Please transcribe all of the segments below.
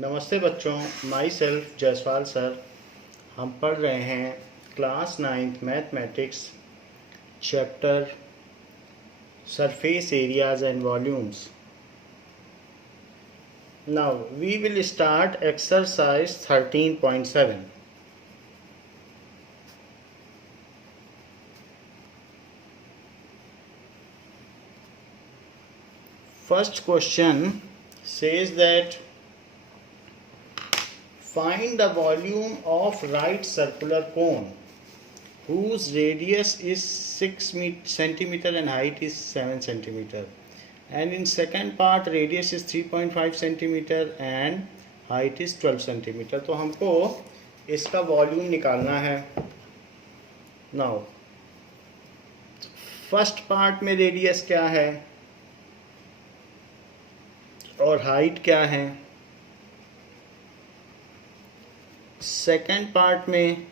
नमस्ते बच्चों, my self Jaiswal sir. हम पढ़ रहे हैं class 9th mathematics chapter surface areas and volumes. Now we will start exercise 13.7। First question says that find the volume of right circular cone whose radius is 6 centimeter and height is 7 centimeter, and in second part radius is 3.5 centimeter and height is 12 centimeter। तो हमको इसका volume निकालना है। Now first part में radius क्या है और height क्या है, सेकेंड पार्ट में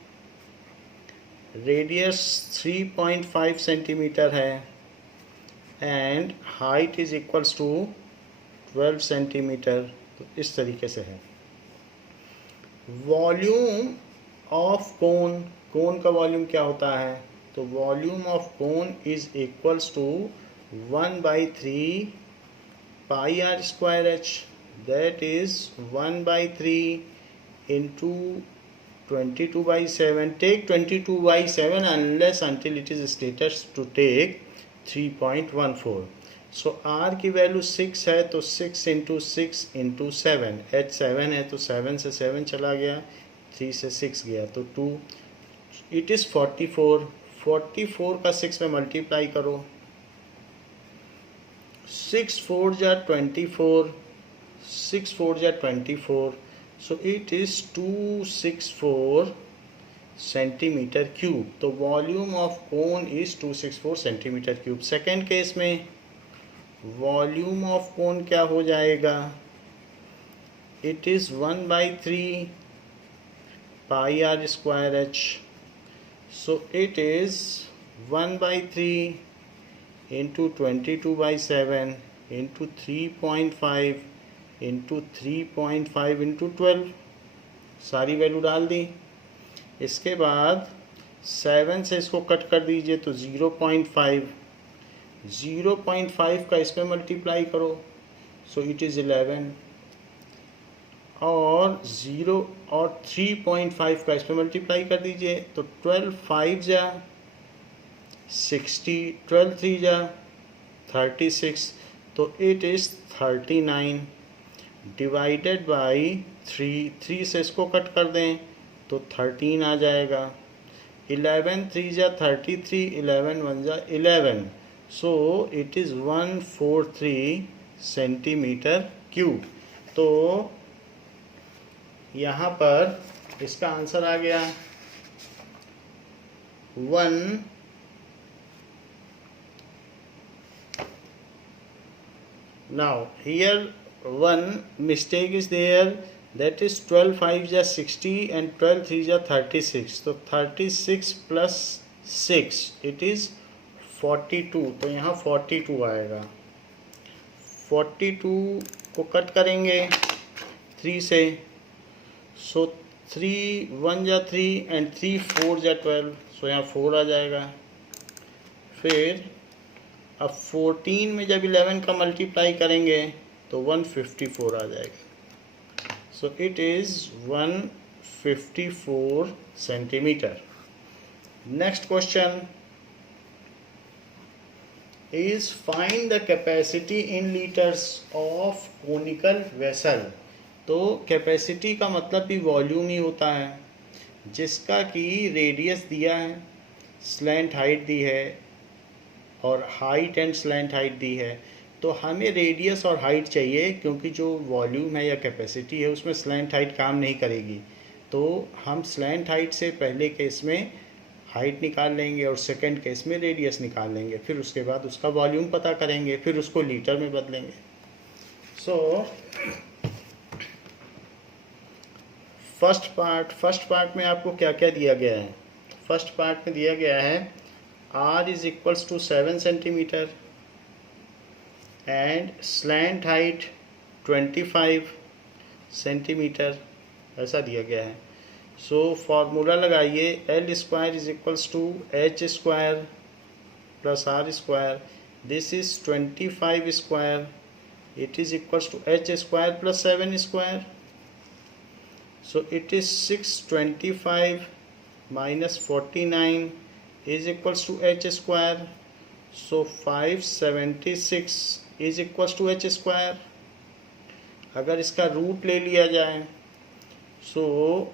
रेडियस 3.5 सेंटीमीटर है and height is equals to 12 centimetre. तो इस तरीके से है। वॉल्यूम ऑफ कोन, कोन का वॉल्यूम क्या होता है? तो volume of cone is equals to 1/3 pi R square H, that is 1/3 into 22/7. Take 22/7 unless until it is stated to take 3.14. So r की वैल्यू 6 है तो 6 into 6 into 7, h 7 है तो 7 से 7 चला गया, 3 से 6 गया तो 2, इट इज़ 44। 44 का 6 में मल्टीप्लाई करो, 6 4 जा 24, 6 4 जा 24, so it is 264 centimetre cube. तो volume of cone is 264 centimetre cube. Second case में वॉल्यूम ऑफ कोन क्या हो जाएगा? It is 1/3 pi R square H, so it is 1/3 into 22/7 into 3.5 into 3.5 into 12, सारी वैल्यू डाल दी। इसके बाद 7 से इसको कट कर दीजिए तो 0.5, 0.5 का इसमें मल्टीप्लाई करो, सो इट इज़ 11, और 0 और 3.5 का इसमें मल्टीप्लाई कर दीजिए तो 12 5 जा 60, 12 3 जा 36, तो इट इज़ 39 डिवाइडेड बाई 3 से इसको कट कर दें तो 13 आ जाएगा। 11 3 जा 33, 11 1 जा 11, सो इट इज़ 143 सेंटीमीटर क्यूब। तो यहाँ पर इसका आंसर आ गया 1। Now here one mistake is there, that is 12 5 जा 60 and 12 3 जा 36, तो 36 plus 6 it is 42, तो यहाँ 42 आएगा। 42 को कट करेंगे 3 से, सो 3 1 जा 3 and 3 4 जा 12, सो यहाँ 4 आ जाएगा। फिर अब 14 में जब 11 का मल्टीप्लाई करेंगे तो 154 आ जाएगा, सो it is 154 centimetre. Next question is find the capacity in litres of conical vessel. तो कैपेसिटी का मतलब भी वॉल्यूम ही होता है, जिसका कि रेडियस दिया है, स्लैंट हाइट दी है और हाइट एंड स्लैंट हाइट दी है। तो हमें रेडियस और हाइट चाहिए, क्योंकि जो वॉल्यूम है या कैपेसिटी है उसमें स्लैंट हाइट काम नहीं करेगी। तो हम स्लैंट हाइट से पहले केस में हाइट निकाल लेंगे और सेकंड केस में रेडियस निकाल लेंगे, फिर उसके बाद उसका वॉल्यूम पता करेंगे, फिर उसको लीटर में बदलेंगे। सो फर्स्ट पार्ट में आपको क्या क्या दिया गया है? फर्स्ट पार्ट में दिया गया है r is equals to 7 centimetre and slant height 25 centimetre ऐसा दिया गया है। सो फॉर्मूला लगाइए, L square is equals to H square plus R square, this is 25 square, it is equals to h square plus 7 square. So it is 625 minus 49 is equals to h square. So 576 is equals to h square. अगर इसका root ले लिया जाए so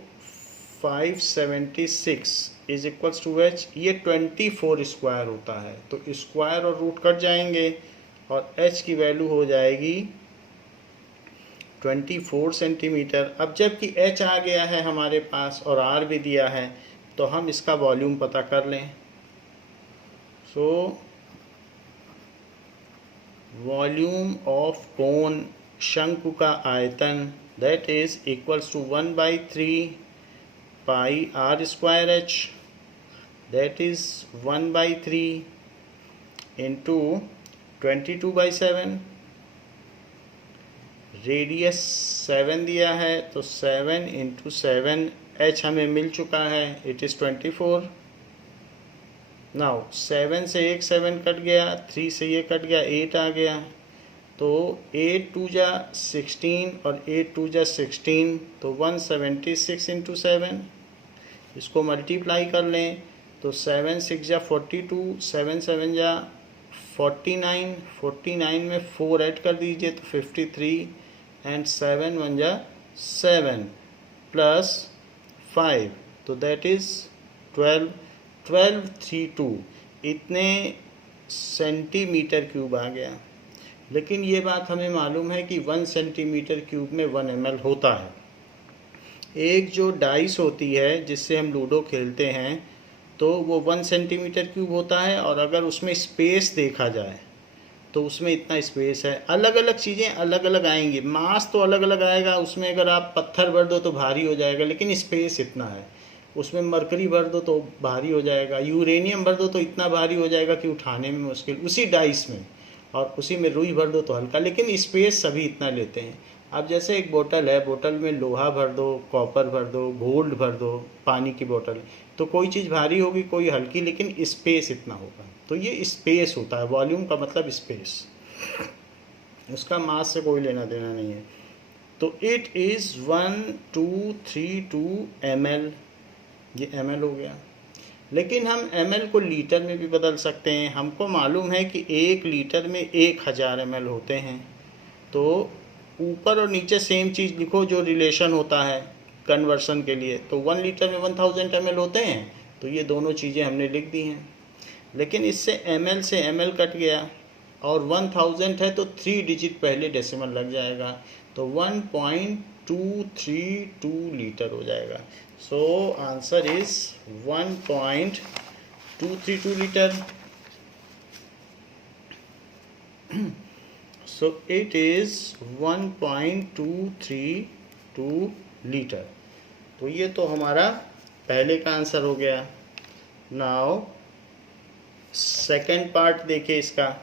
576 is equals to h, ये 24 square होता है, तो square और रूट कट जाएंगे और h की वैल्यू हो जाएगी 24 सेंटीमीटर। अब जबकि h आ गया है हमारे पास और r भी दिया है, तो हम इसका वॉल्यूम पता कर लें। सो वॉल्यूम ऑफ कोन, शंकु का आयतन, that is equals to 1/3 pi R square H, that is 1/3 into 22/7, radius 7 दिया है तो 7 इंटू 7, h हमें मिल चुका है, इट इज़ 24। नाउ 7 से एक 7 कट गया, 3 से ये कट गया, 8 आ गया, तो 8 2 जा 16 और 8 2 जा 16, तो 176 इंटू 7, इसको मल्टीप्लाई कर लें तो 7 6 जा 42, 7 7 जा 49, 49 में 4 ऐड कर दीजिए तो 53 एंड 7 1 जा 7 प्लस 5, तो दैट इज़ 12, 1232 इतने सेंटीमीटर क्यूब आ गया। लेकिन ये बात हमें मालूम है कि 1 सेंटीमीटर क्यूब में 1 ml होता है। एक जो डाइस होती है जिससे हम लूडो खेलते हैं तो वो 1 सेंटीमीटर क्यूब होता है, और अगर उसमें स्पेस देखा जाए तो उसमें इतना स्पेस है। अलग अलग चीज़ें अलग अलग आएंगी, मास तो अलग अलग आएगा, उसमें अगर आप पत्थर भर दो तो भारी हो जाएगा, लेकिन स्पेस इतना है। उसमें मरकरी भर दो तो भारी हो जाएगा, यूरेनियम भर दो तो इतना भारी हो जाएगा कि उठाने में मुश्किल, उसी डाइस में, और उसी में रुई भर दो तो हल्का, लेकिन स्पेस सभी इतना लेते हैं। अब जैसे एक बोतल है, बोतल में लोहा भर दो, कॉपर भर दो, गोल्ड भर दो, पानी की बोतल, तो कोई चीज़ भारी होगी कोई हल्की, लेकिन स्पेस इतना होगा। तो ये स्पेस होता है, वॉल्यूम का मतलब स्पेस, उसका मास से कोई लेना देना नहीं है। तो इट इज़ 1232 ml, ये ml हो गया। लेकिन हम ml को लीटर में भी बदल सकते हैं। हमको मालूम है कि 1 लीटर में 1000 ml होते हैं, तो ऊपर और नीचे सेम चीज़ लिखो जो रिलेशन होता है कन्वर्सन के लिए। तो 1 लीटर में 1000 ml होते हैं, तो ये दोनों चीज़ें हमने लिख दी हैं। लेकिन इससे ml से ml कट गया, और 1000 है तो 3 डिजिट पहले डेसिमल लग जाएगा, तो 1.232 लीटर हो जाएगा। So answer is 1.232 litre. So it is 1.232 litre. तो ये तो हमारा पहले का आंसर हो गया। नाउ सेकंड पार्ट देखिए इसका।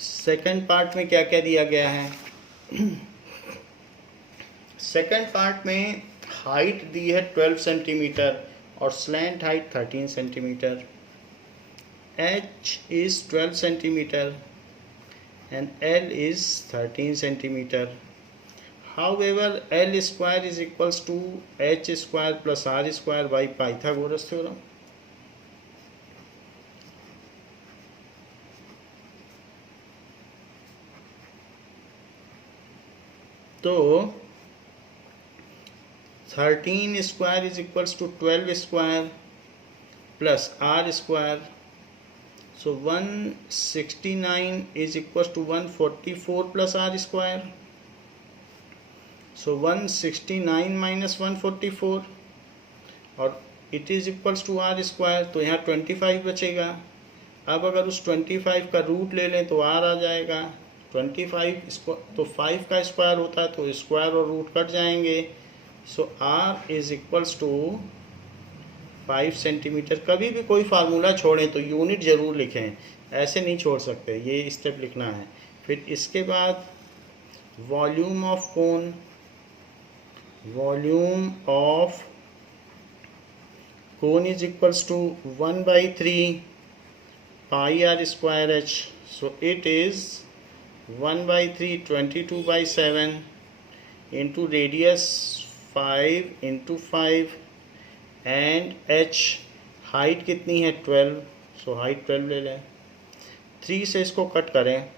सेकंड पार्ट में क्या क्या दिया गया है। सेकंड पार्ट में हाइट दी है 12 सेंटीमीटर और slant height 13 centimetre. H is 12 centimeter and L is 13 centimeter. However, L square is equals to H square plus R square by Pythagoras theorem. तो 13 square is equals to 12 square plus R square. So 169 is equals to 144 plus R square. So 169 minus 144 और it is equals to R square, तो यहाँ 25 बचेगा। अब अगर उस 25 का root ले लें तो R आ जाएगा। 25 तो 5 का स्क्वायर होता है, तो स्क्वायर और रूट कट जाएंगे। So R is equals to 5 centimetre. कभी भी कोई फार्मूला छोड़ें तो यूनिट ज़रूर लिखें, ऐसे नहीं छोड़ सकते, ये स्टेप लिखना है। फिर इसके बाद volume of cone, volume of cone is equals to 1/3 pi r square h. So it is 1/3 22/7 into radius 5 into 5 and h height कितनी है 12. सो हाइट 12 ले लें. 3 से इसको कट करें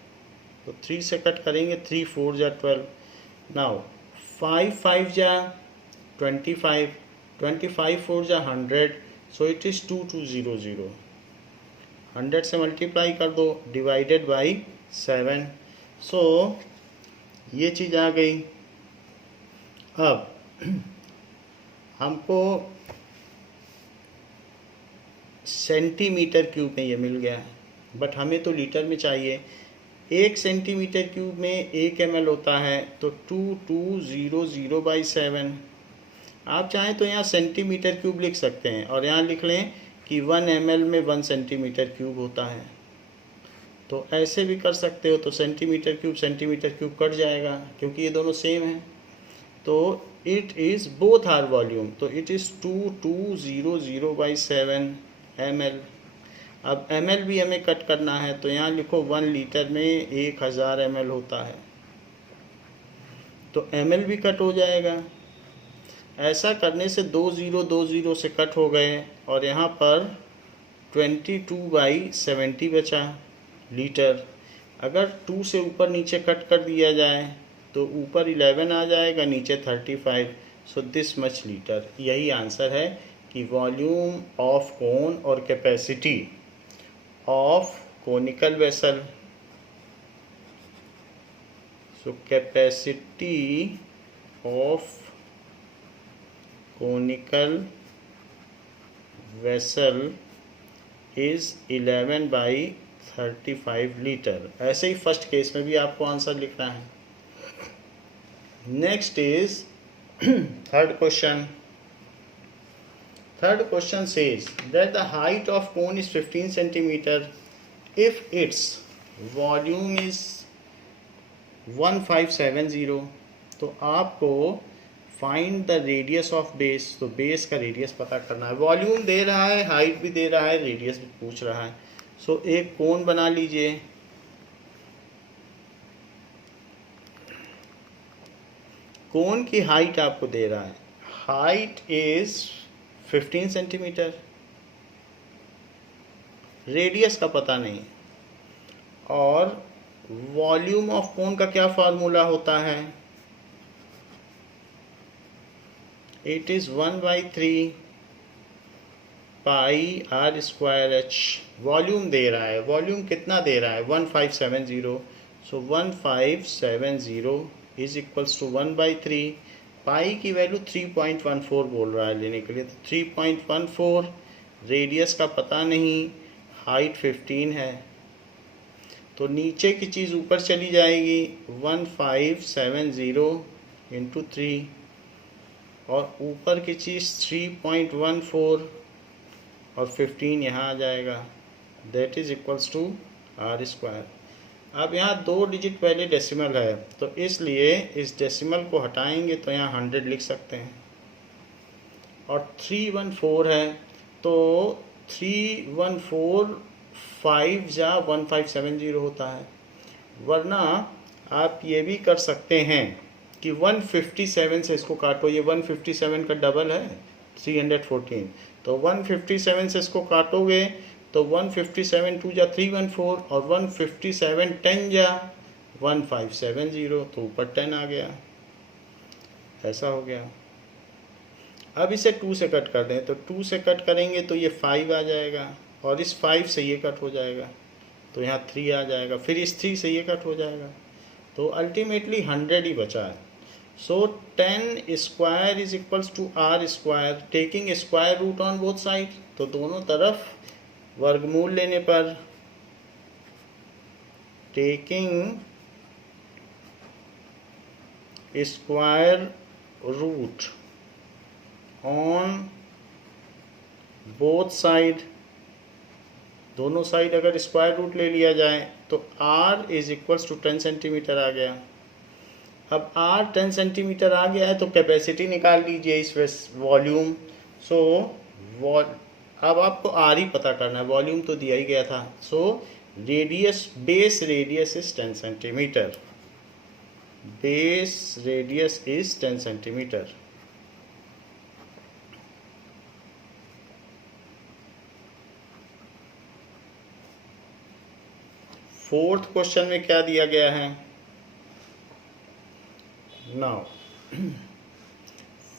तो 3 से कट करेंगे 3 4 जा 12. नाउ 5 5 जा 25, 25 4 जा 100. सो इट इज़ 2200. 100 से मल्टीप्लाई कर दो डिवाइडेड बाई 7. सो ये चीज़ आ गई. अब हमको सेंटीमीटर क्यूब में ये मिल गया है, बट हमें तो लीटर में चाहिए. 1 सेंटीमीटर क्यूब में 1 ml होता है, तो 2200/7. आप चाहें तो यहाँ सेंटीमीटर क्यूब लिख सकते हैं और यहाँ लिख लें कि 1 ml में 1 सेंटीमीटर क्यूब होता है. तो ऐसे भी कर सकते हो. तो सेंटीमीटर क्यूब कट जाएगा क्योंकि ये दोनों सेम हैं. तो it is both our volume, तो इट इज़ 2200/7 ml. अब ml भी हमें कट करना है, तो यहाँ लिखो 1 लीटर में 1000 ml होता है, तो ml भी कट हो जाएगा. ऐसा करने से 20 से कट हो गए और यहाँ पर 22/70 बचा लीटर. अगर 2 से ऊपर नीचे कट कर दिया जाए तो ऊपर 11 आ जाएगा, नीचे 35. सो दिस मच लीटर. यही आंसर है कि वॉल्यूम ऑफ कोन और capacity of conical vessel. So capacity of conical vessel is 11/35 litre. ऐसे ही फर्स्ट केस में भी आपको आंसर लिखना है. Next is third question. Third question says that the height of cone is 15 centimeter if its volume is 1570. तो आपको find the radius of base. तो base का रेडियस पता करना है. वॉल्यूम दे रहा है, हाइट भी दे रहा है, रेडियस भी पूछ रहा है. सो एक कोन बना लीजिए. कोन की हाइट आपको दे रहा है. Height is 15 centimetre. रेडियस का पता नहीं. और वॉल्यूम ऑफ कोन का क्या फार्मूला होता है? It is 1/3 pi r square h. Volume दे रहा है. वॉल्यूम कितना दे रहा है? 1570. So 1570 is equals to 1/3. Pi की वैल्यू 3.14 बोल रहा है लेने के लिए, तो 3.14. रेडियस का पता नहीं, हाइट 15 है, तो नीचे की चीज़ ऊपर चली जाएगी. 1570 इंटू 3 और ऊपर की चीज़ 3.14 और 15 यहाँ आ जाएगा. That is equals to r square. अब यहाँ 2 डिजिट पहले डेसिमल है, तो इसलिए इस डेसिमल को हटाएंगे तो यहाँ 100 लिख सकते हैं. और 314 है, तो 314 5 जा 1570 होता है. वरना आप ये भी कर सकते हैं कि 157 से इसको काटो. ये 157 का डबल है 314, तो 157 से इसको काटोगे तो 157 2 जा 314 और 157 10 जा 1570, तो ऊपर 10 आ गया. ऐसा हो गया. अब इसे 2 से कट कर दें, तो 2 से कट करेंगे तो ये 5 आ जाएगा और इस 5 से ये कट हो जाएगा तो यहाँ 3 आ जाएगा. फिर इस 3 से ये कट हो जाएगा, तो अल्टीमेटली 100 ही बचा है. So 10 square is equals to r square. Taking square root on both side, तो दोनों तरफ वर्गमूल लेने पर, taking square root on both side, दोनों साइड अगर स्क्वायर रूट ले लिया जाए तो r is equals to 10 centimetre आ गया. अब आर 10 सेंटीमीटर आ गया है तो कैपेसिटी निकाल लीजिए इस वॉल्यूम। सो अब आपको आर ही पता करना है, वॉल्यूम तो दिया ही गया था। So radius, base radius is 10 centimetre, base radius is 10 centimetre. Fourth question में क्या दिया गया है? Now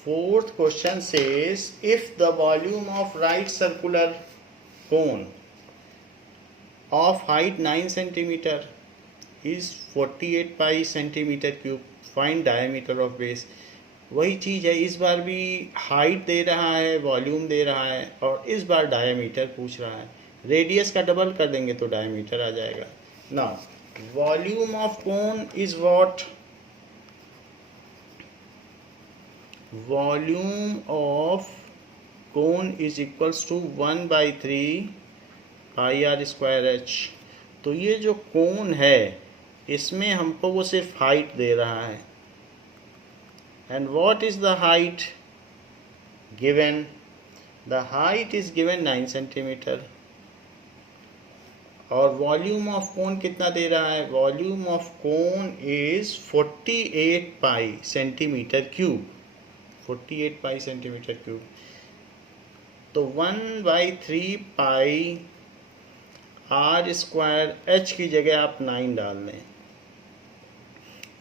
fourth question says if the volume of right circular cone of height 9 centimeter is 48 pi centimeter cube, find diameter of base। वही चीज़ है, इस बार भी height दे रहा है, वॉल्यूम दे रहा है, और इस बार डायमीटर पूछ रहा है। रेडियस का डबल कर देंगे तो डायमीटर आ जाएगा। Now volume of cone is what? Volume of cone is equals to 1/3 pi R square H. तो ये जो कोन है इसमें हमको वो सिर्फ हाइट दे रहा है। And what is the height given? The height is given 9 centimetre. और वॉल्यूम ऑफ कोन कितना दे रहा है? Volume of cone is 48 pi centimetre cube, 48 pi centimetre cube. तो 1/3 पाई आर स्क्वायर एच की जगह आप 9 डाल दें,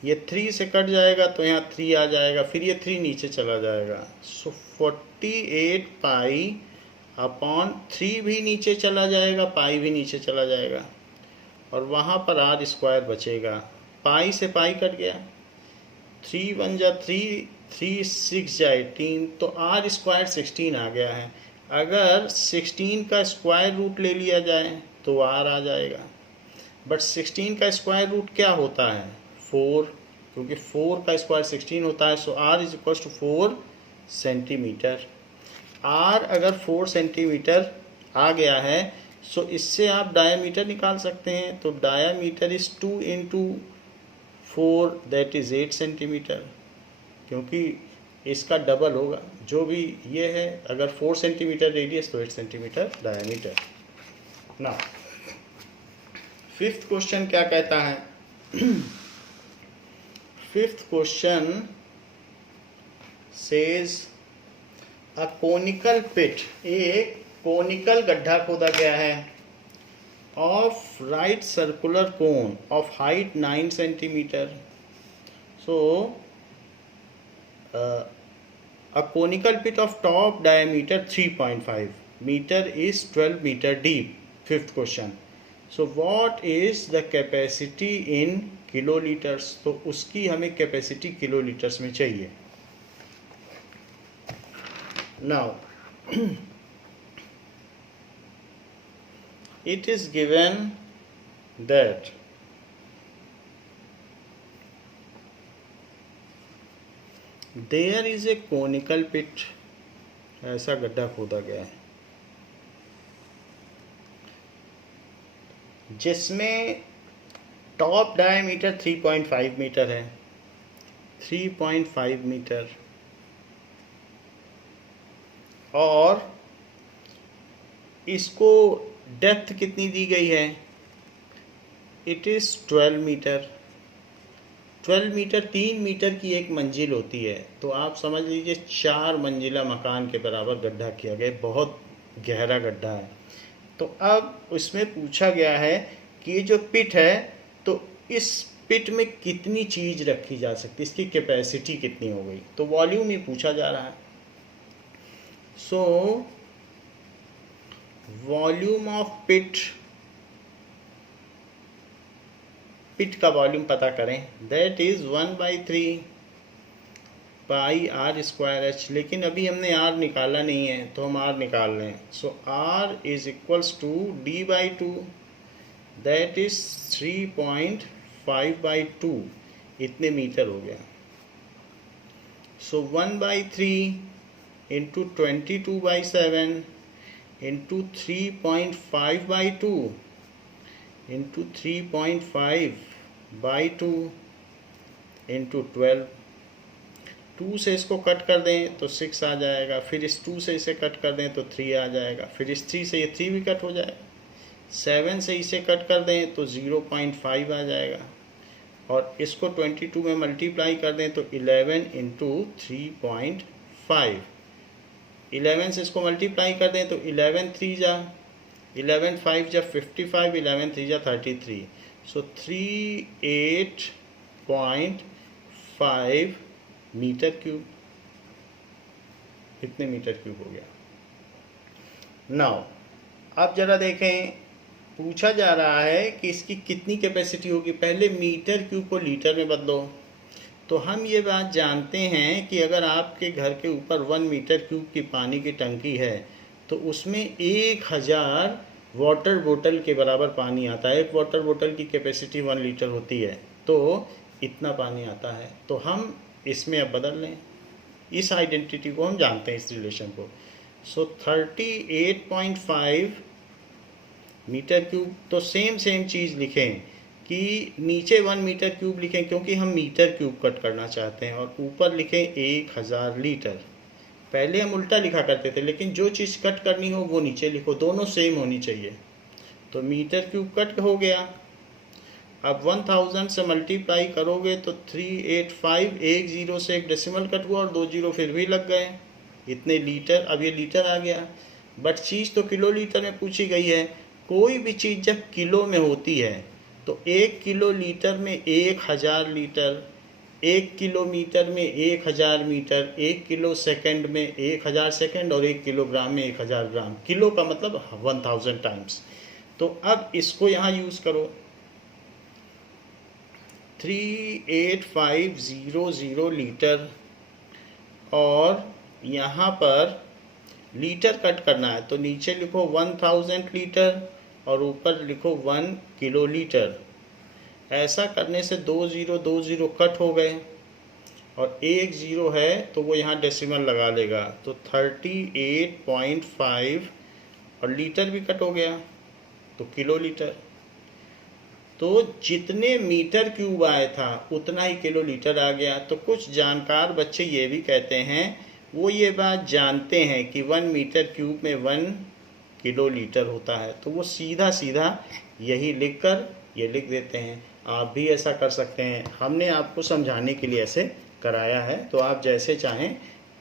ये 3 से कट जाएगा तो यहाँ 3 आ जाएगा, फिर ये 3 नीचे चला जाएगा। सो 48 पाई अपॉन 3 भी नीचे चला जाएगा, पाई भी नीचे चला जाएगा, और वहाँ पर आर स्क्वायर बचेगा। पाई से पाई कट गया, 3 1 जा 3, 3 6 जाए 18, तो आर स्क्वायर 16 आ गया है। अगर 16 का स्क्वायर रूट ले लिया जाए तो आर आ जाएगा, बट 16 का स्क्वायर रूट क्या होता है? 4, क्योंकि 4 का स्क्वायर 16 होता है। So R is equal to 4 centimetre. R अगर 4 सेंटीमीटर आ गया है सो इससे आप डायामीटर निकाल सकते हैं। तो diameter is 2 into 4, that is 8 centimetre, क्योंकि इसका डबल होगा। जो भी ये है, अगर 4 सेंटीमीटर रेडियस तो 8 सेंटीमीटर डायामीटर। ना फिफ्थ क्वेश्चन क्या कहता है? Fifth question says a conical pit, एक कोनिकल गड्ढा खोदा गया है, of right circular cone of height 9 centimetre. So a conical pit of top diameter 3.5 meter is 12 meter deep. Fifth question. So what is the capacity in kiloliters? तो उसकी हमें capacity kilolitres में चाहिए। Now it is given that there is a conical pit, ऐसा गड्ढा खोदा गया है जिसमें टॉप डायमीटर 3.5 मीटर है, 3.5 मीटर, और इसको डेप्थ कितनी दी गई है? It is 12 metre. 12 metre 3 metre की एक मंजिल होती है, तो आप समझ लीजिए 4 मंजिला मकान के बराबर गड्ढा किया गया, बहुत गहरा गड्ढा है। तो अब उसमें पूछा गया है कि ये जो पिट है, तो इस पिट में कितनी चीज़ रखी जा सकती है, इसकी कैपेसिटी कितनी हो गई, तो वॉल्यूम ही पूछा जा रहा है। सो वॉल्यूम ऑफ पिट, पिट का वॉल्यूम पता करें, that is 1/3 pi R square H. लेकिन अभी हमने आर निकाला नहीं है तो हम आर निकाल लें। So R is equals to d/2, that is 3.5/2, इतने मीटर हो गया। So 1/3 into 22/7 into 3.5/2 into 3.5/2, into 12, 2 से इसको कट कर दें तो 6 आ जाएगा, फिर इस 2 से इसे कट कर दें तो 3 आ जाएगा, फिर इस 3 से ये 3 भी कट हो जाएगा, 7 से इसे कट कर दें तो 0.5 आ जाएगा, और इसको 22 में मल्टीप्लाई कर दें तो 11 इंटू 3.5, 11 से इसको मल्टीप्लाई कर दें तो 11 3 जा 11 5 जा 55, 11 3 जा 33, सो 38.5 मीटर क्यूब, कितने मीटर क्यूब हो गया। नाउ अब जरा देखें, पूछा जा रहा है कि इसकी कितनी कैपेसिटी होगी। पहले मीटर क्यूब को लीटर में बदलो। तो हम ये बात जानते हैं कि अगर आपके घर के ऊपर 1 मीटर क्यूब की पानी की टंकी है तो उसमें 1000 वाटर बोतल के बराबर पानी आता है। एक वाटर बोतल की कैपेसिटी 1 लीटर होती है, तो इतना पानी आता है। तो हम इसमें अब बदल लें, इस आइडेंटिटी को हम जानते हैं, इस रिलेशन को। सो 38.5 मीटर क्यूब, तो सेम चीज़ लिखें कि नीचे 1 मीटर क्यूब लिखें क्योंकि हम मीटर क्यूब कट करना चाहते हैं, और ऊपर लिखें 1000 लीटर। पहले हम उल्टा लिखा करते थे, लेकिन जो चीज़ कट करनी हो वो नीचे लिखो, दोनों सेम होनी चाहिए। तो मीटर क्यूब कट हो गया। अब 1000 से मल्टीप्लाई करोगे तो 385, एक जीरो से एक डेसिमल कट हुआ और 2 जीरो फिर भी लग गए, इतने लीटर। अब ये लीटर आ गया, बट चीज़ तो किलो लीटर में पूछी गई है। कोई भी चीज़ जब किलो में होती है तो 1 किलो लीटर में 1000 लीटर, 1 किलोमीटर में 1000 मीटर, 1 किलो सेकंड में 1000 सेकंड, और 1 किलोग्राम में 1000 ग्राम। किलो का मतलब 1000 टाइम्स। तो अब इसको यहाँ यूज़ करो, 38500 लीटर, और यहाँ पर लीटर कट करना है तो नीचे लिखो 1000 लीटर और ऊपर लिखो 1 किलो लीटर। ऐसा करने से 2 जीरो कट हो गए और 1 जीरो है तो वो यहाँ डेसिमल लगा लेगा, तो 38.5, और लीटर भी कट हो गया तो किलो लीटर। तो जितने मीटर क्यूब आया था उतना ही किलो लीटर आ गया। तो कुछ जानकार बच्चे ये भी कहते हैं, वो ये बात जानते हैं कि 1 मीटर क्यूब में 1 किलो लीटर होता है, तो वो सीधा यही लिखकर ये लिख देते हैं। आप भी ऐसा कर सकते हैं, हमने आपको समझाने के लिए ऐसे कराया है। तो आप जैसे चाहें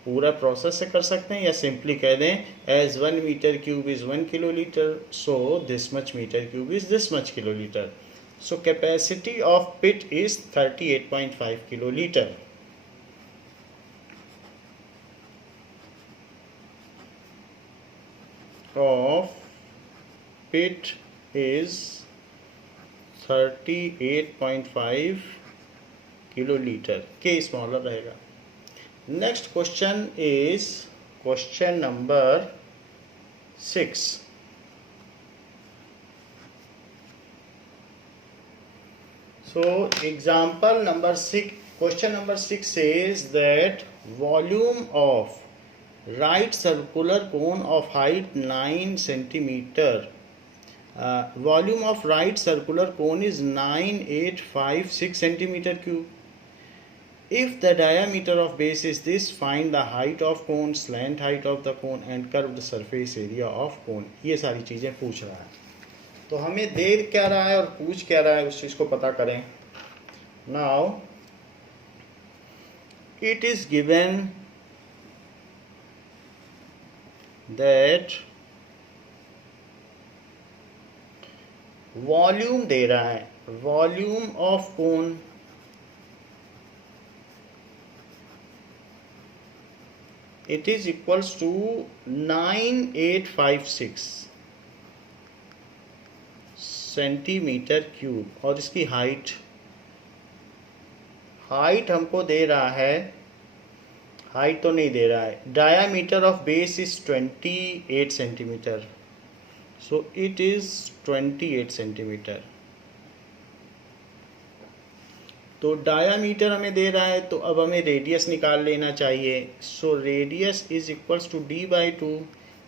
पूरा प्रोसेस से कर सकते हैं, या सिंपली कह दें as 1 metre cube is 1 kilolitre, so this much metre cube is this much kilolitre. So capacity of pit is 38.5 kiloliter. Of pit is 38.5 kiloliter. K smaller रहेगा. Next question is question number 6. So example number 6, question number 6 says that volume of right circular cone of height 9 centimeter, volume of right circular cone is 9856 centimeter cube. If the diameter of base is this, find the height of cone, slant height of the cone and curved surface area of cone. ये सारी चीज़ें पूछ रहा है, तो हमें दे क्या रहा है और पूछ क्या रहा है उस चीज़ को पता करें। Now it is given that volume दे रहा है, volume of cone it is equals to 9856 centimetre cube, और इसकी हाइट हमको दे रहा है, हाइट तो नहीं दे रहा है। Diameter of base is 28 centimetre, so it is 28 centimetre. तो डायामीटर हमें दे रहा है, तो अब हमें रेडियस निकाल लेना चाहिए। So radius is equals to d/2,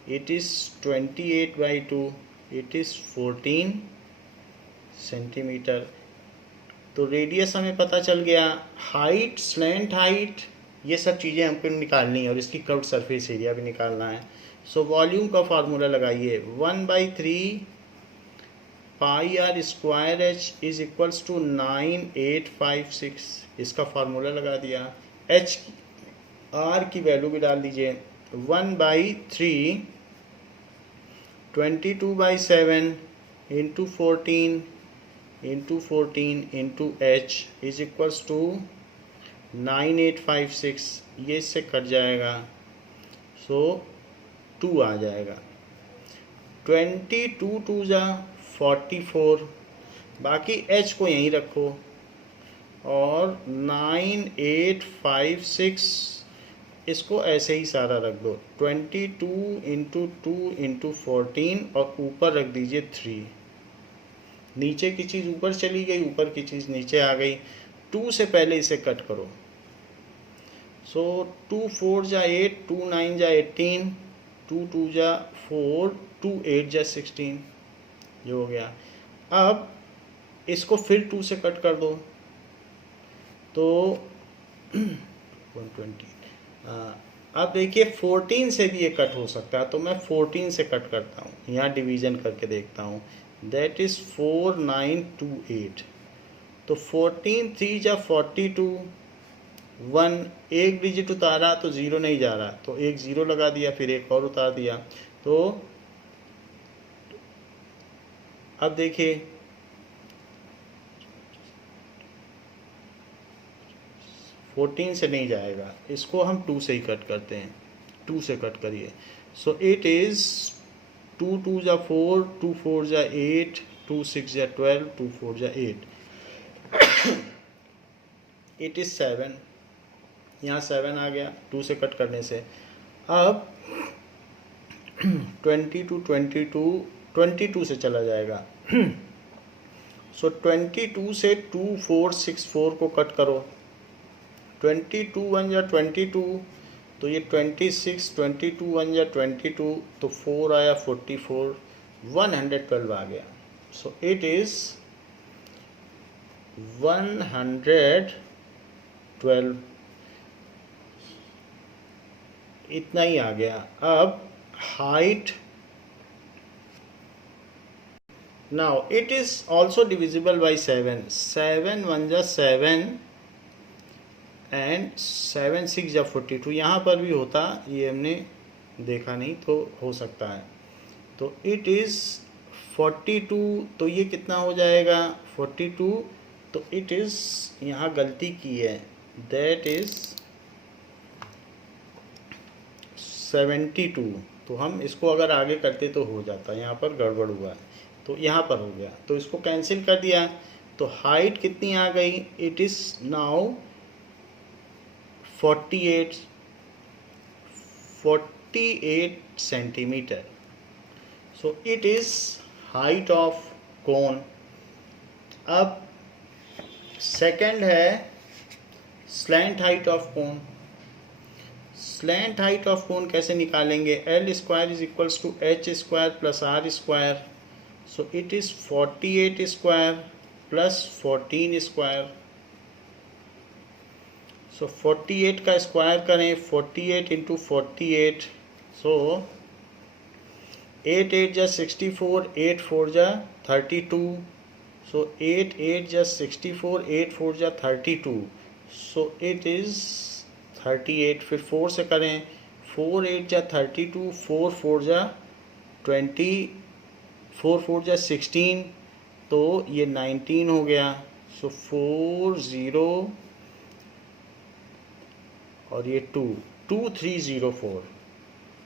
it is 28/2, it is 14 centimetre. तो रेडियस हमें पता चल गया, हाइट, स्लैंट हाइट, ये सब चीज़ें हमको निकालनी है और इसकी कर्व्ड सरफेस एरिया भी निकालना है। सो वॉल्यूम का फार्मूला लगाइए, 1/3 pi R square H is equals to 9856, इसका फार्मूला लगा दिया। एच आर की वैल्यू भी डाल दीजिए, 1/3 22/7 into 14 into H is equals to 9856, ये इससे कट जाएगा, सो 2 आ जाएगा। 22 2 जा 44, बाकी एच को यहीं रखो और 9856 इसको ऐसे ही सारा रख दो, 22 इंटू 2 इंटू 14 और ऊपर रख दीजिए 3। नीचे की चीज़ ऊपर चली गई, ऊपर की चीज़ नीचे आ गई। 2 से पहले इसे कट करो, सो 2 4 जा 8, 2 9 जा 18, 2 2 जा 4, 2 8 जा 16, ये हो गया। अब इसको फिर 2 से कट कर दो, तो 120। अब देखिए 14 से भी ये कट हो सकता है, तो मैं 14 से कट करता हूँ, यहाँ डिवीज़न करके देखता हूँ, दैट इज़ 4928। तो 14 3 जा 42, 1 एक डिजिट उतारा तो 0 नहीं जा रहा, तो एक 0 लगा दिया, फिर एक और उतार दिया। तो अब देखिए 14 से नहीं जाएगा, इसको हम 2 से ही कट करते हैं, 2 से कट करिए। सो इट इज़ 2 2 जा 4, 2 4 जा 8, 2 6 जा 12, 2 4 जा 8, इट इज़ 7। यहाँ 7 आ गया 2 से कट करने से। अब 22 से चला जाएगा, सो 22 से 2464 को कट करो, 22 1 जा 22, तो ये 26, 22 1 जा 22, तो 4 आया 44, 112 आ गया। सो इट इज़ 112, इतना ही आ गया। अब height, now it is also divisible by 7, 7 1 जा 7 एंड 7 6 जा 42, यहाँ पर भी होता, ये हमने देखा नहीं, तो हो सकता है। तो इट इज़ 42, तो ये कितना हो जाएगा 42, तो इट इज़, यहाँ गलती की है, दैट इज़ 72। तो हम इसको अगर आगे करते तो हो जाता, यहाँ पर गड़बड़ हुआ है, तो यहाँ पर हो गया, तो इसको कैंसिल कर दिया। तो हाइट कितनी आ गई, it is now 48 centimetre. So it is height of cone. अब सेकंड है slant height of cone. Slant height of cone कैसे निकालेंगे, L square is equals to H square plus R square, so it is 48 square plus 14 square. So 48 का square करें, 48 into 48, सो 8 8 जा 64, 8 4 जा 32, सो 8 8 जा 64, 8 4 जा 32, सो इट इज़ 38। फिर 4 से करें, 4 8 जा 32, 4 4 जा 20, 4 4 जा 16, तो ये 19 हो गया। सो 4 0 और ये 2 2304,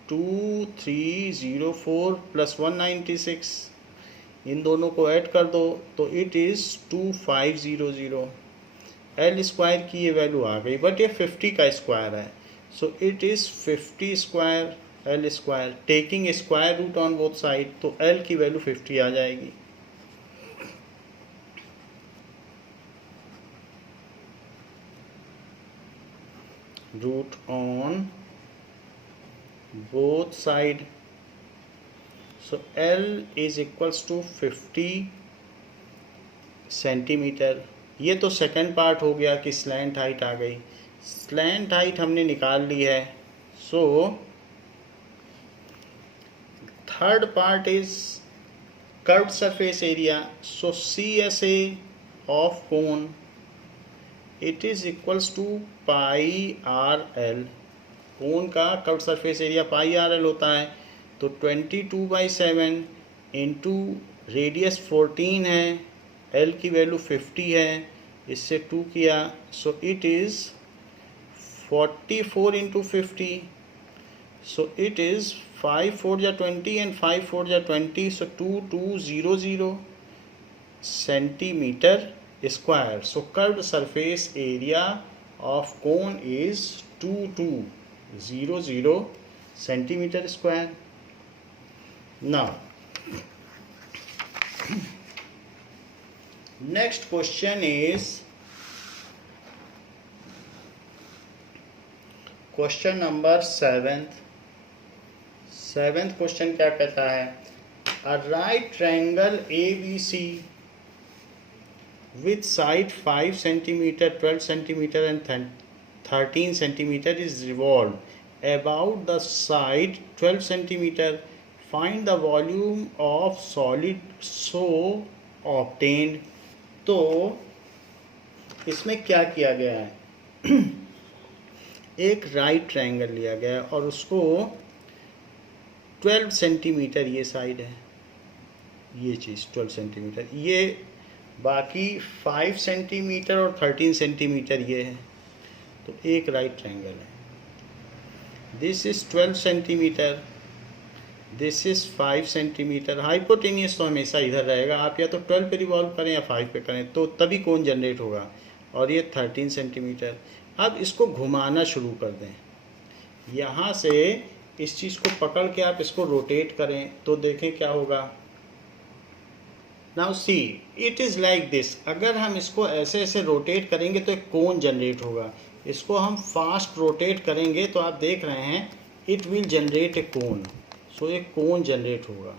2304 प्लस 196, इन दोनों को ऐड कर दो तो इट इज़ 2500। एल स्क्वायर की ये वैल्यू आ गई, बट ये 50 का स्क्वायर है, so it is 50 square L square, taking square root on both side, तो एल की वैल्यू 50 आ जाएगी। Root on both side, so L is equals to 50 centimeter, ये तो सेकंड पार्ट हो गया कि स्लैंट हाइट आ गई। स्लैंट हाइट हमने निकाल ली है। So third part is curved surface area. So CSA of cone it is equals to pi R L. Cone का curved surface area pi R L होता है। तो 22/7 इंटू रेडियस 14 है, एल की वैल्यू 50 है, इससे 2 किया, सो it is 44 into 50, so it is 5 4 जा 20 एंड 5 4 जा 20, सो 2200 centimetre square. So curved surface area of cone is 2200 centimetre square. Now next question is question number 7th question क्या कहता है? A right triangle ABC with side 5 cm, 12 cm and 13 cm is revolved about the side 12 cm. Find the volume of solid so obtained. तो इसमें क्या किया गया है? एक राइट ट्रायंगल लिया गया है और उसको 12 सेंटीमीटर ये साइड है, ये चीज़ 12 सेंटीमीटर, ये बाकी 5 सेंटीमीटर और 13 सेंटीमीटर ये है। तो एक राइट ट्रायंगल है। This is 12 centimetre, this is 5 centimetre. Hypotenuse तो हमेशा इधर रहेगा, आप या तो 12 पे रिवॉल्व करें या 5 पे करें तो तभी कोण जनरेट होगा। और ये 13 सेंटीमीटर। अब इसको घुमाना शुरू कर दें, यहाँ से इस चीज़ को पकड़ के आप इसको रोटेट करें तो देखें क्या होगा। Now see it is like this. अगर हम इसको ऐसे ऐसे रोटेट करेंगे तो एक कोण जनरेट होगा। इसको हम फास्ट रोटेट करेंगे तो आप देख रहे हैं इट विल जनरेट ए कोण। सो एक कोण जनरेट होगा।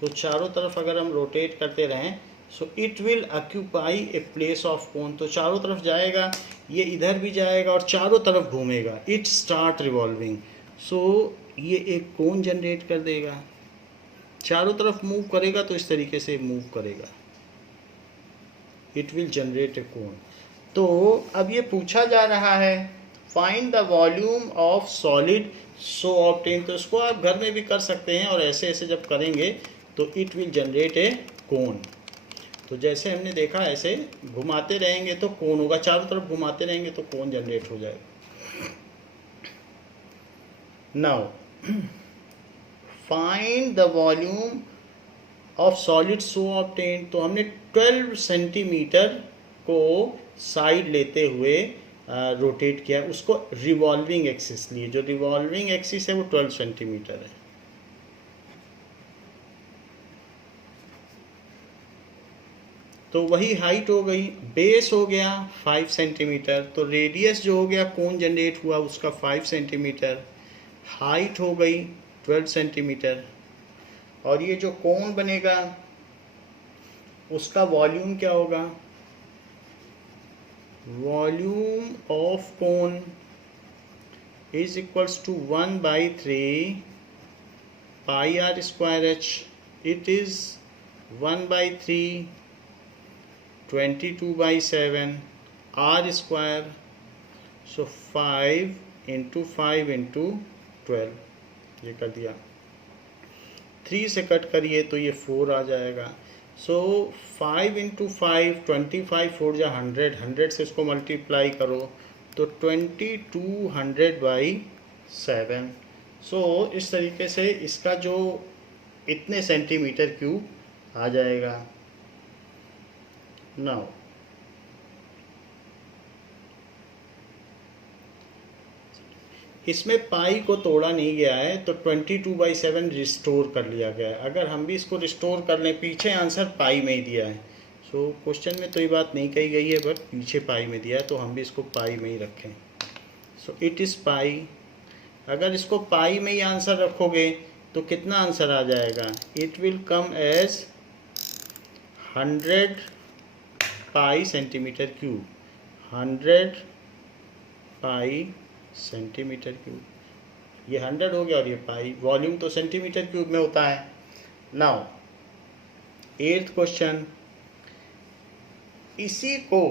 सो चारों तरफ अगर हम रोटेट करते रहें so it will occupy a place of कोण। तो चारों तरफ जाएगा, ये इधर भी जाएगा और चारों तरफ घूमेगा। It start revolving. सो ये एक कोण जनरेट कर देगा। चारों तरफ मूव करेगा तो इस तरीके से मूव करेगा, इट विल जनरेट ए कोण। तो अब ये पूछा जा रहा है find the volume of solid so obtain. तो इसको आप घर में भी कर सकते हैं और ऐसे ऐसे जब करेंगे तो इट विल जनरेट ए कोण। तो जैसे हमने देखा ऐसे घुमाते रहेंगे तो कोण होगा, चारों तरफ घुमाते रहेंगे तो कोण जनरेट हो जाएगा। Now find the volume of solid so obtain. तो हमने 12 सेंटीमीटर को साइड लेते हुए रोटेट किया, उसको रिवॉल्विंग एक्सिस लिए। जो रिवॉल्विंग एक्सिस है वो 12 सेंटीमीटर है। तो वही हाइट हो गई, बेस हो गया 5 सेंटीमीटर, तो रेडियस जो हो गया कोण जनरेट हुआ उसका 5 सेंटीमीटर, हाइट हो गई 12 सेंटीमीटर, और ये जो कोण बनेगा उसका वॉल्यूम क्या होगा? Volume of cone is equals to 1/3 pi R square H. It is 1/3 22/7 R square. So 5 into 5 into 12, ये कर दिया। 3 से कट करिए तो ये 4 आ जाएगा। सो 5 इंटू 5 25, 4 जा 100, 100 से इसको मल्टीप्लाई करो तो 2200/7। सो इस तरीके से इसका जो इतने सेंटीमीटर क्यूब आ जाएगा। नाउ इसमें पाई को तोड़ा नहीं गया है तो 22/7 रिस्टोर कर लिया गया है। अगर हम भी इसको रिस्टोर कर लें, पीछे आंसर पाई में ही दिया है। सो क्वेश्चन में तो ये बात नहीं कही गई है, बट पीछे पाई में दिया है तो हम भी इसको पाई में ही रखें। सो इट इज़ पाई। अगर इसको पाई में ही आंसर रखोगे तो कितना आंसर आ जाएगा? It will come as 100 pi centimetre cube, 100 pi centimetre cube, ये 100 हो गया और ये पाई, वॉल्यूम तो सेंटीमीटर क्यूब में होता है। नाउ 8th क्वेश्चन, इसी को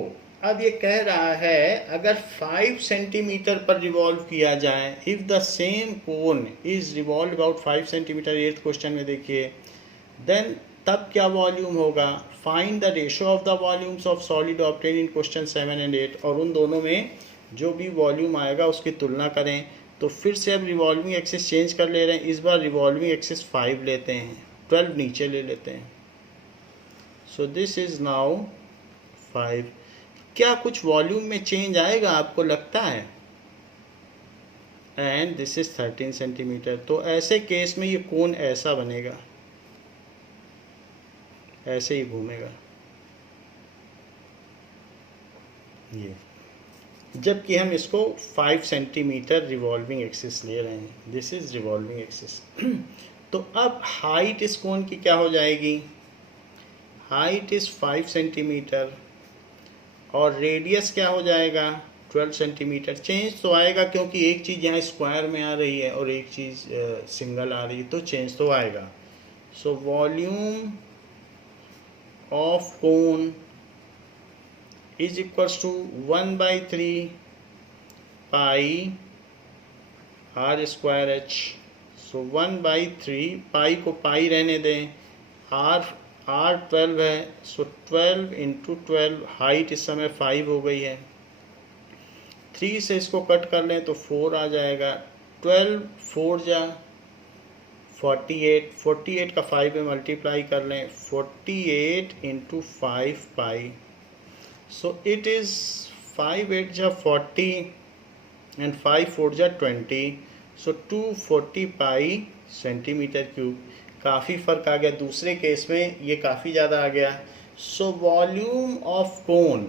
अब ये कह रहा है अगर 5 सेंटीमीटर पर रिवॉल्व किया जाए, if the same cone is revolve about 5 centimetre, 8th question में देखिए, देन तब क्या वॉल्यूम होगा। Find the ratio of the volumes of solid obtain in question 7 and 8, और उन दोनों में जो भी वॉल्यूम आएगा उसकी तुलना करें। तो फिर से अब रिवॉल्विंग एक्सिस चेंज कर ले रहे हैं, इस बार रिवॉल्विंग एक्सिस 5 लेते हैं, 12 नीचे ले लेते हैं। So this is now 5। क्या कुछ वॉल्यूम में चेंज आएगा आपको लगता है? And this is 13 centimetre. तो ऐसे केस में ये कोन ऐसा बनेगा, ऐसे ही घूमेगा ये, जबकि हम इसको 5 सेंटीमीटर रिवॉल्विंग एक्सिस ले रहे हैं। This is revolving axis. तो अब हाइट इस कोन की क्या हो जाएगी? हाइट इज 5 सेंटीमीटर और रेडियस क्या हो जाएगा? 12 सेंटीमीटर। चेंज तो आएगा क्योंकि एक चीज़ यहाँ स्क्वायर में आ रही है और एक चीज़ सिंगल आ रही है, तो चेंज तो आएगा। सो volume of cone is equals to 1/3 pi r square h। so 1/3 पाई को पाई रहने दें, r 12 है, सो 12 इंटू 12, हाइट इस समय 5 हो गई है, 3 से इसको कट कर लें तो 4 आ जाएगा, 12 4 जा 48, 48 का 5 में मल्टीप्लाई कर लें, 48 into 5 pi. So it is 5 8 जा 40 and 5 4 जा 20, so 240 पाई सेंटीमीटर क्यूब। काफ़ी फ़र्क आ गया, दूसरे केस में ये काफ़ी ज़्यादा आ गया। So volume of cone,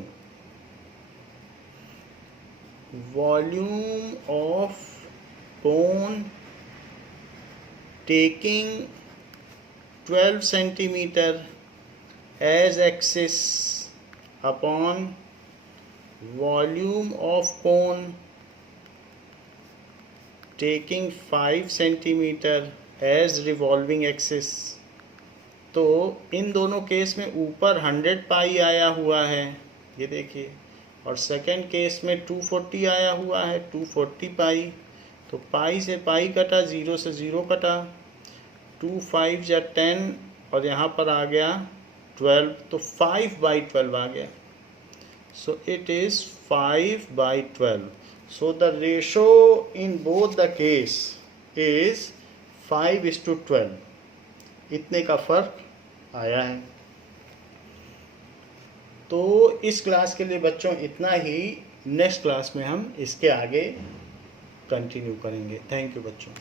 volume of cone taking 12 centimetre as axis upon volume of cone taking 5 centimetre as revolving axis। तो इन दोनों केस में ऊपर 100 पाई आया हुआ है, ये देखिए, और सेकंड केस में 240 आया हुआ है, 240 पाई। तो पाई से पाई कटा, 0 से 0 कटा, 2 5 या 10 और यहाँ पर आ गया 12, तो 5/12 आ गया। सो it is 5/12। So the ratio in both the case is 5:12। इतने का फर्क आया है। तो इस क्लास के लिए बच्चों इतना ही, नेक्स्ट क्लास में हम इसके आगे कंटिन्यू करेंगे। थैंक यू बच्चों।